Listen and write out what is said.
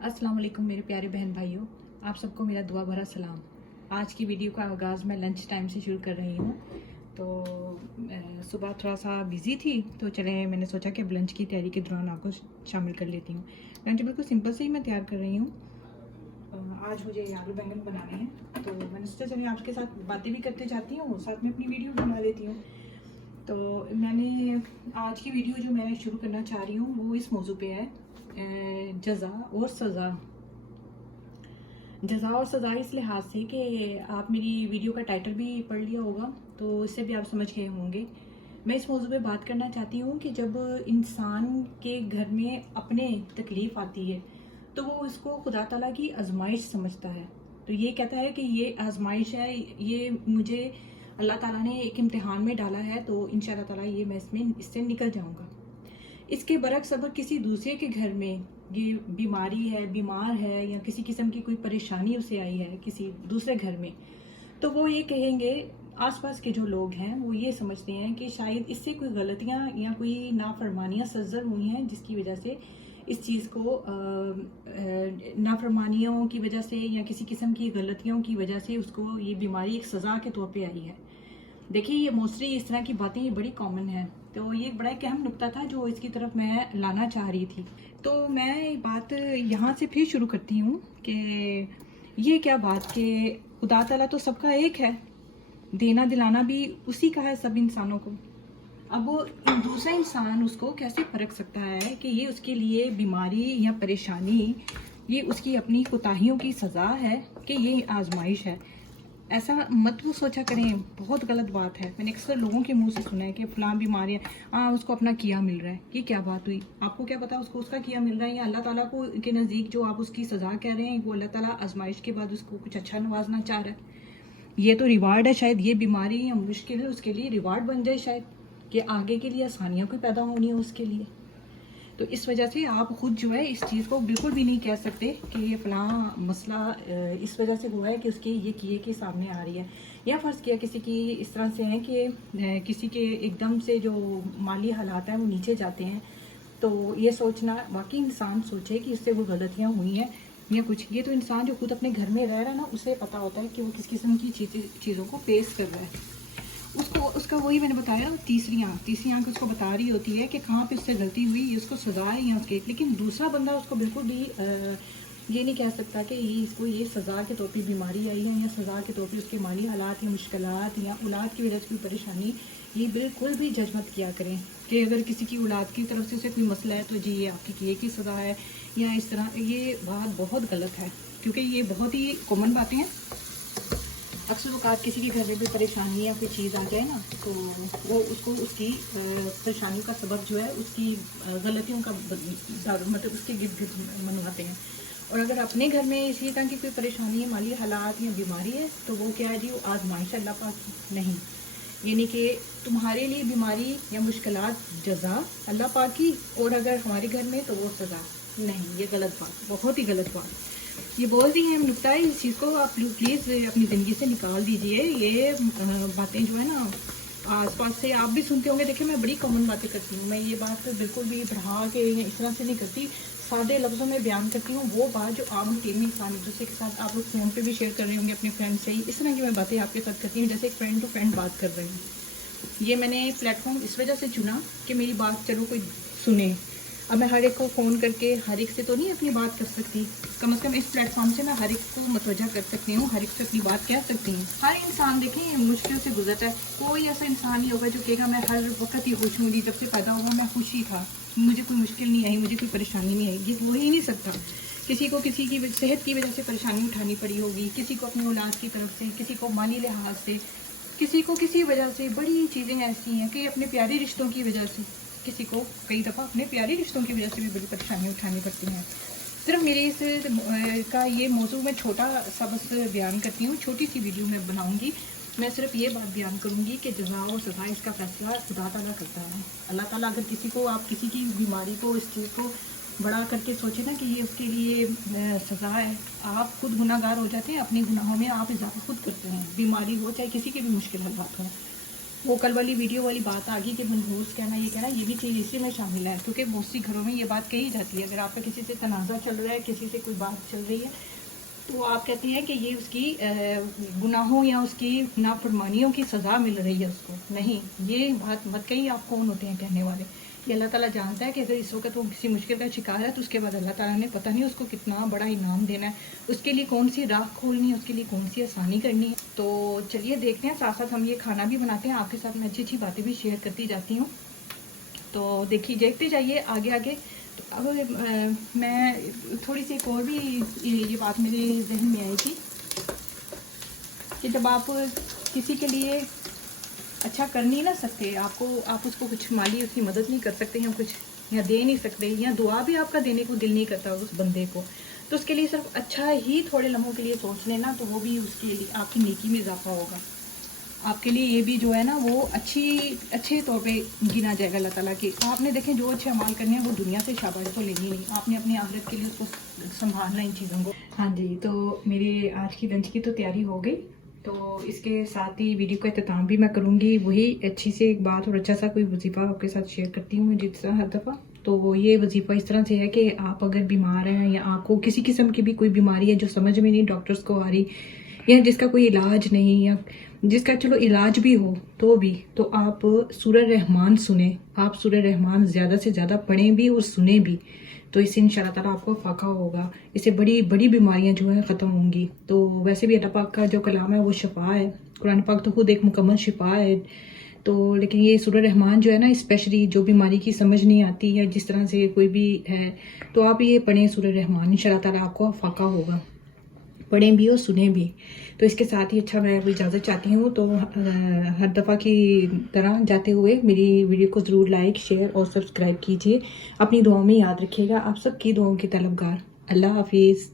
अस्सलाम वालेकुम मेरे प्यारे बहन भाइयों, आप सबको मेरा दुआ भरा सलाम। आज की वीडियो का आगाज़ मैं लंच टाइम से शुरू कर रही हूँ। तो सुबह थोड़ा सा बिज़ी थी, तो चले मैंने सोचा कि अब लंच की तैयारी के दौरान आपको शामिल कर लेती हूँ। लंच बिल्कुल सिंपल से ही मैं तैयार कर रही हूँ। आज मुझे आलू बैंगन बनाने हैं, तो मैंने सोचा चलिए आपके साथ बातें भी करते जाती हूँ, साथ में अपनी वीडियो बना लेती हूँ। तो मैंने आज की वीडियो जो मैं शुरू करना चाह रही हूँ वो इस मौजू पे है, जज़ा और सज़ा। जज़ा और सज़ा इस लिहाज से कि आप मेरी वीडियो का टाइटल भी पढ़ लिया होगा, तो इससे भी आप समझ गए होंगे। मैं इस मौजू पे बात करना चाहती हूँ कि जब इंसान के घर में अपने तकलीफ़ आती है तो वो इसको खुदा ताला की आजमाइश समझता है। तो ये कहता है कि ये आजमाइश है, ये मुझे अल्लाह ताला ने एक इम्तिहान में डाला है, तो इंशाअल्लाह ताला ये मैं इससे निकल जाऊँगा। इसके बरक्स अगर किसी दूसरे के घर में ये बीमारी है, बीमार है, या किसी किस्म की कोई परेशानी उसे आई है किसी दूसरे घर में, तो वो ये कहेंगे, आसपास के जो लोग हैं वो ये समझते हैं कि शायद इससे कोई गलतियां या कोई नाफरमानियां सज्जर हुई हैं, जिसकी वजह से इस चीज़ को नाफरमानियों की वजह से या किसी किस्म की गलतियों की वजह से उसको ये बीमारी एक सज़ा के तौर पे आई है। देखिए, ये मोस्टली इस तरह की बातें ये बड़ी कॉमन है, तो ये एक बड़ा एक अहम नुक्ता था जो इसकी तरफ मैं लाना चाह रही थी। तो मैं बात यहाँ से फिर शुरू करती हूँ कि ये क्या बात कि खुदा ताला तो सबका एक है, देना दिलाना भी उसी का है सब इंसानों को। अब वो दूसरा इंसान उसको कैसे परख सकता है कि ये उसके लिए बीमारी या परेशानी, ये उसकी अपनी कोताहियों की सज़ा है कि ये आजमाइश है। ऐसा मत वो सोचा करें, बहुत गलत बात है। मैंने अक्सर लोगों के मुंह से सुना है कि फलां बीमारी है, उसको अपना किया मिल रहा है। ये क्या बात हुई? आपको क्या पता उसको उसका किया मिल रहा है, या अल्लाह ताला को के नज़दीक जो आप उसकी सज़ा कह रहे हैं वो अल्लाह ताला आजमाइश के बाद उसको कुछ अच्छा नवाजना चाह रहा है। ये तो रिवार्ड है, शायद ये बीमारी या मुश्किल है उसके लिए रिवार्ड बन जाए, शायद कि आगे के लिए आसानियाँ कोई पैदा होनी है उसके लिए। तो इस वजह से आप खुद जो है इस चीज़ को बिल्कुल भी नहीं कह सकते कि ये फलां मसला इस वजह से हुआ है कि उसके ये किए के सामने आ रही है। या फ़र्ज़ किया किसी की इस तरह से है कि किसी के एकदम से जो माली हालात हैं वो नीचे जाते हैं, तो ये सोचना वाकई इंसान सोचे कि इससे वो गलतियाँ हुई हैं या कुछ। ये तो इंसान जो खुद अपने घर में रह रहा है ना, उसे पता होता है कि वो किस किस्म की चीज़ों को फेस कर रहा है। उसको उसका वही मैंने बताया, तीसरी आंख उसको बता रही होती है कि कहाँ पे उससे गलती हुई, ये उसको सज़ा है या उसके। लेकिन दूसरा बंदा उसको बिल्कुल भी ये नहीं कह सकता कि ये इसको ये सज़ा के तौर पे बीमारी आई है, या सज़ा के तौर पे उसके माली हालात या मुश्किलात या औलाद की वजह से कोई परेशानी। ये बिल्कुल भी जज मत किया करें कि अगर किसी की औलाद की तरफ से उसे कोई मसला है तो जी ये आपकी किए की सज़ा है या इस तरह। ये बात बहुत गलत है, क्योंकि ये बहुत ही कॉमन बातें हैं। अक्सर वक़ात किसी के घर में भी परेशानी या कोई चीज़ आ जाए ना, तो वो उसको उसकी परेशानियों का सबब जो है उसकी गलतियों का मतलब उसके गिर्द गिर्द मनवाते हैं। और अगर अपने घर में इसी तरह की कोई परेशानी है, माली हालात या बीमारी है, तो वो क्या है जी, वो आजमाइश अल्लाह पाक नहीं। यानी कि तुम्हारे लिए बीमारी या मुश्किलात जज़ा अल्लाह पाक की, और अगर हमारे घर में तो वो सज़ा नहीं। ये गलत बात, बहुत ही गलत बात। ये बहुत ही अहम नुकता है, इस चीज़ को आप प्लीज़ अपनी ज़िंदगी से निकाल दीजिए। ये बातें जो है ना आसपास से आप भी सुनते होंगे। देखिए, मैं बड़ी कॉमन बातें करती हूँ, मैं ये बात बिल्कुल भी बढ़ा के इस तरह से नहीं करती, सादे लफ्ज़ों में बयान करती हूँ वो बात जो आम टीम इंसान एक दूसरे के साथ आप लोग फ़ोन पे भी शेयर कर रहे होंगे अपने फ्रेंड से ही। इस तरह की मैं बातें आपके साथ करती हूँ जैसे एक फ्रेंड टू फ्रेंड बात कर रही हूँ। ये मैंने प्लेटफॉर्म इस वजह से चुना कि मेरी बात चलो कोई सुने। अब मैं हर एक को फ़ोन करके हर एक से तो नहीं अपनी बात कर सकती, कम से कम इस प्लेटफॉर्म से मैं हर एक को मतवजा कर सकती हूँ, हर एक से अपनी बात कह सकती हूँ। हर इंसान देखें मुश्किल से गुजरता है, कोई ऐसा इंसान नहीं होगा जो कहेगा मैं हर वक्त ही खुश हूँ, जब से पैदा हुआ मैं खुश ही था, मुझे कोई मुश्किल नहीं आई, मुझे कोई परेशानी नहीं आई। ये हो ही नहीं सकता। किसी को किसी की सेहत की वजह से परेशानी उठानी पड़ी होगी, किसी को अपनी औलाद की तरफ से, किसी को माली लिहाज से, किसी को किसी वजह से। बड़ी चीज़ें ऐसी हैं कि अपने प्यारे रिश्तों की वजह से, किसी को कई दफ़ा अपने प्यारे रिश्तों की वजह से भी बड़ी परेशानी उठानी पड़ती हैं। सिर्फ मेरे इस का ये मौजू मैं छोटा सा बस बयान करती हूँ, छोटी सी वीडियो में बनाऊँगी। मैं सिर्फ ये बात बयान करूँगी कि जज़ा और सज़ा इसका फैसला खुदा ताला करता है। अल्लाह ताला अगर किसी को, आप किसी की बीमारी को, इस चीज़ को बड़ा करके सोचे ना कि ये उसके लिए सज़ा है, आप खुद गुनाहगार हो जाते हैं। अपने गुनाहों में आप इजाफा खुद करते हैं। बीमारी हो चाहे किसी के भी मुश्किल हालात हों, وہ کل والی ویڈیو والی بات آ گئی کہ منحوس کہنا یہ بھی چیز اسی میں شامل ہے، کیونکہ موسٹلی گھروں میں یہ بات کہی جاتی ہے. اگر آپ کا کسی سے تنازع چل رہا ہے، کسی سے کوئی بات چل رہی ہے، تو آپ کہتی ہیں کہ یہ اس کی گناہوں یا اس کی نافرمانیوں کی سزا مل رہی ہے اس کو. نہیں، یہ بات مت کہیے. آپ کون ہوتے ہیں کہنے والے؟ یہ اللہ تعالیٰ جانتا ہے کہ اگر اس وقت وہ کسی مشکل کا شکار ہے تو اس کے بعد اللہ تعالیٰ نے پتہ نہیں اس کو کتنا بڑا انعام دینا ہے، اس کے لیے کون سی راہ کھولنی ہے، اس کے لیے کون سی آسانی کرنی ہے. تو چلیے دیکھتے ہیں، ساتھ ساتھ ہم یہ کھانا بھی بناتے ہیں، آپ کے ساتھ میں اچھی اچھی باتیں بھی شیئر کرتی جاتی ہوں. تو دیکھتے جائیے آگے آگے. تو اب میں تھوڑی سی ایک اور بھی یہ بات میرے ذہن میں آئی تھی کہ جب آپ کسی کے لیے اچھا کر نہیں نہ سکتے، آپ اس کو کچھ مالی اس کی مدد نہیں کر سکتے، یا کچھ یا دے نہیں سکتے، یا دعا بھی آپ کا دینے کو دل نہیں کرتا اس بندے کو، تو اس کے لیے صرف اچھا ہی تھوڑے لمحوں کے لیے سوچ لینا، تو وہ بھی اس کے لیے آپ کی نیکی میں اضافہ ہوگا. آپ کے لیے یہ بھی جو ہے نا وہ اچھے طور پہ گنا جائے گا اللہ تعالیٰ کے. آپ نے دیکھیں جو اچھے اعمال کرنے ہیں وہ دنیا سے شاباش تو لینی نہیں، آپ نے اپنی آخرت کے لیے اس کو سنبھالنا ان چیزوں کو. ہاں جی، تو میری آج کی لنچ کی تو تیاری ہو گئی. تو اس کے ساتھ ہی ویڈیو کا اختتام بھی میں کروں گی. وہی اچھی سی ایک بات اور اچھا سا کوئی وظیفہ آپ کے ساتھ شیئر کرتی ہوں جس طرح ہر دفعہ. تو یہ وظیفہ اس طرح سے ہے کہ آپ اگر بیمار ہیں یا آپ کو کسی قسم کی بھی کوئی بیماری ہے جو سمجھ میں نہیں ڈاکٹرز کو آ رہی، یا جس کا کوئی علاج نہیں، یا جس کا چلو علاج بھی ہو تو آپ سورہ رحمان سنیں. آپ سورہ رحمان زیادہ سے زیادہ پڑھیں بھی اور سنیں بھی، تو اس سے انشاءاللہ تعالیٰ آپ کو فاقہ ہوگا. اس سے بڑی بڑی بیماریاں جو ہیں ختم ہوں گی. تو ویسے بھی اللہ پاک کا جو کلام ہے وہ شفا ہے، قرآن پاک تو خود ایک مکمل شفا ہے. تو لیکن یہ سورہ رحمان جو ہے نا، اسپیشلی جو بیماری کی سمجھ نہیں آتی ہے جس طرح سے کوئی بھی ہے، تو آپ یہ پڑھیں سورہ رحمان، انشاءاللہ تعالیٰ آپ کو فاقہ ہوگا. پڑھیں بھی اور سنیں بھی. تو اس کے ساتھ ہی اچھا میں اجازت چاہتی ہوں. تو ہر دفعہ کی طرح جاتے ہوئے میری ویڈیو کو ضرور لائک، شیئر اور سبسکرائب کیجیے. اپنی دعاؤں میں یاد رکھیے گا. آپ سب کی دعاؤں کی طلبگار. اللہ حافظ.